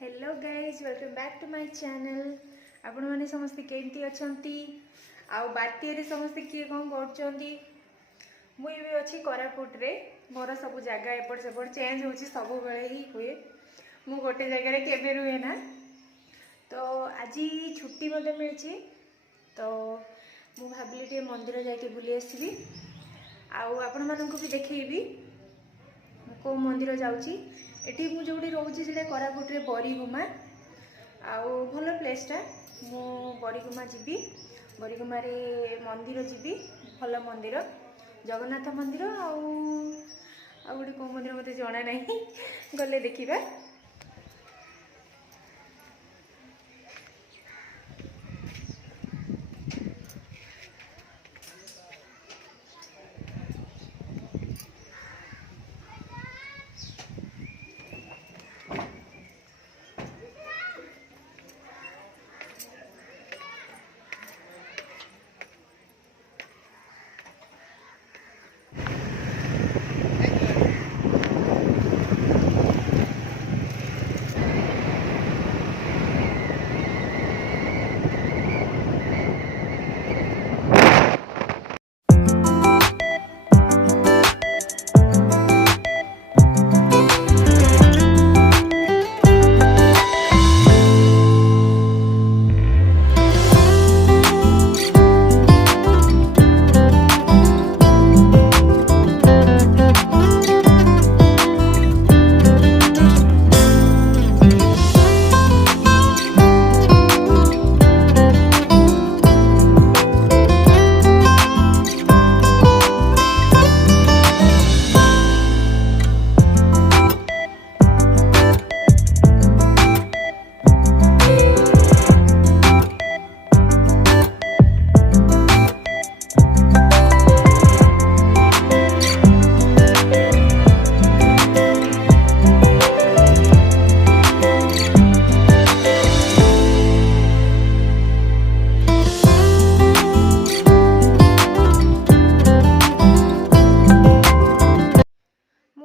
Hello guys welcome back to my channel. आपण माने समस्त केमती अछंती आ बात्या रे समस्त किए कौन करछंती। मुई भी अच्छी कोरापुट रे। मोर सब जगह एपट सेपट चेंज होची, सब बेले ही हुए। मु गोटे जगह रे केबे रुहे ना। तो आज छुट्टी मते मिलची, तो मु भाबली टे मंदिर जाके बुली आसीबी। आपण माननको भी देखैबी को मंदिर जाउची। एटी मु जोडी रोची सेटा कोरापुट रे बरीगुमा। आउ भल प्लेसटा। मु बरीगुमा जीबी, बरीगुमा रे मंदिर जीबी, भल मंदिर जगन्नाथ मंदिर। आउ गोटे को मंदिर मते जणा नहीं, गले देखिबा।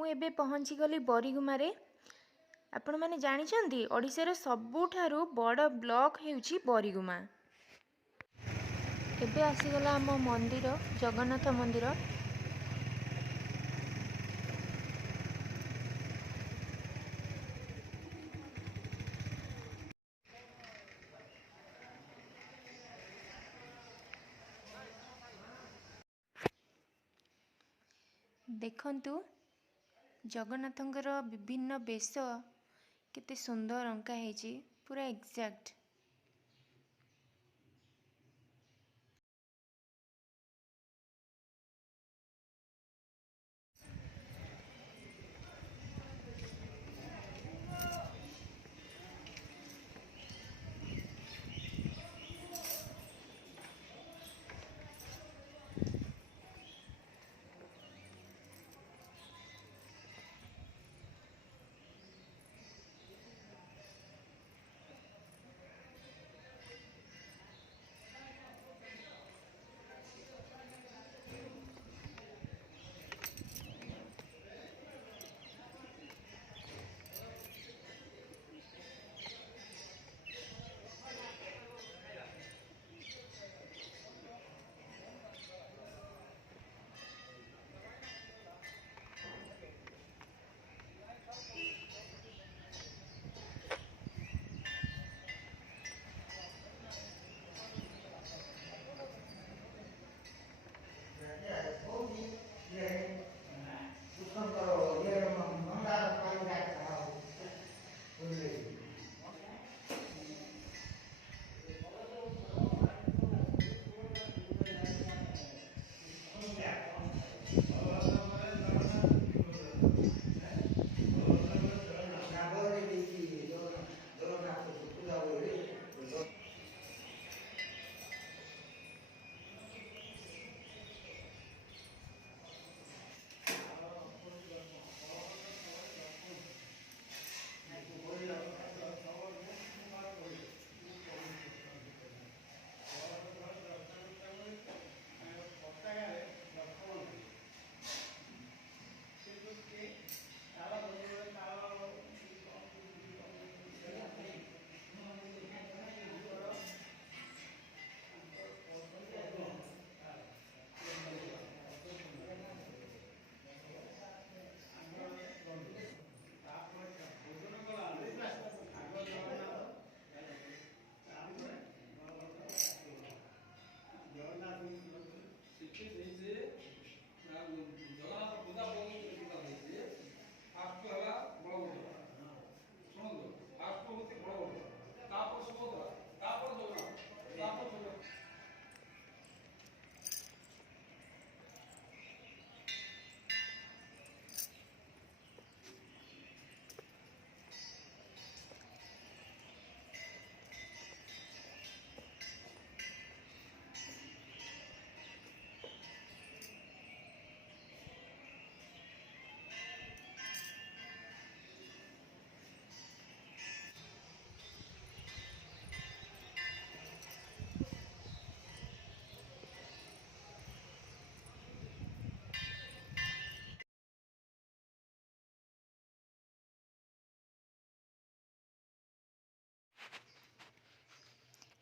एबे पहुँची गली बरीगुमा रे। आपण माने जानिछंती ओडिसा रे सबुठारु बड़ ब्लॉक हेउची बरीगुमा। एबे आसीगला आम मंदिर, जगन्नाथ मंदिर। देखंतु जगन्नाथंकर विभिन्न बेश केते सुंदर अंका हेची, पूरा एग्जैक्ट।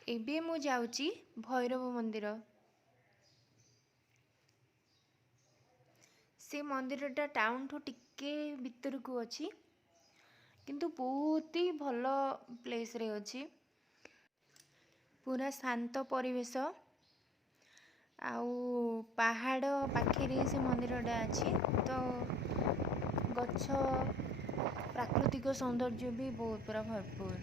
ଏବେ ମୁଁ ଯାଉଛି ଭୈରବ ମନ୍ଦିର। ସେ ମନ୍ଦିରଟା ଟାଉନଠୁ ଟିକେ ଭିତରକୁ ଅଛି, କିନ୍ତୁ ବହୁତ ହି ଭଲ ପ୍ଲେସ୍ରେ ଅଛି। ପୁରା ଶାନ୍ତ ପରିବେଶ, ଆଉ ପାହାଡ଼ ପାଖରେ ସେ ମନ୍ଦିରଟା ଅଛି, ତ ଗଛ ପ୍ରାକୃତିକ ସୌନ୍ଦର୍ଯ୍ୟ ବି ବହୁତ ପୁରା ଭରପୁର।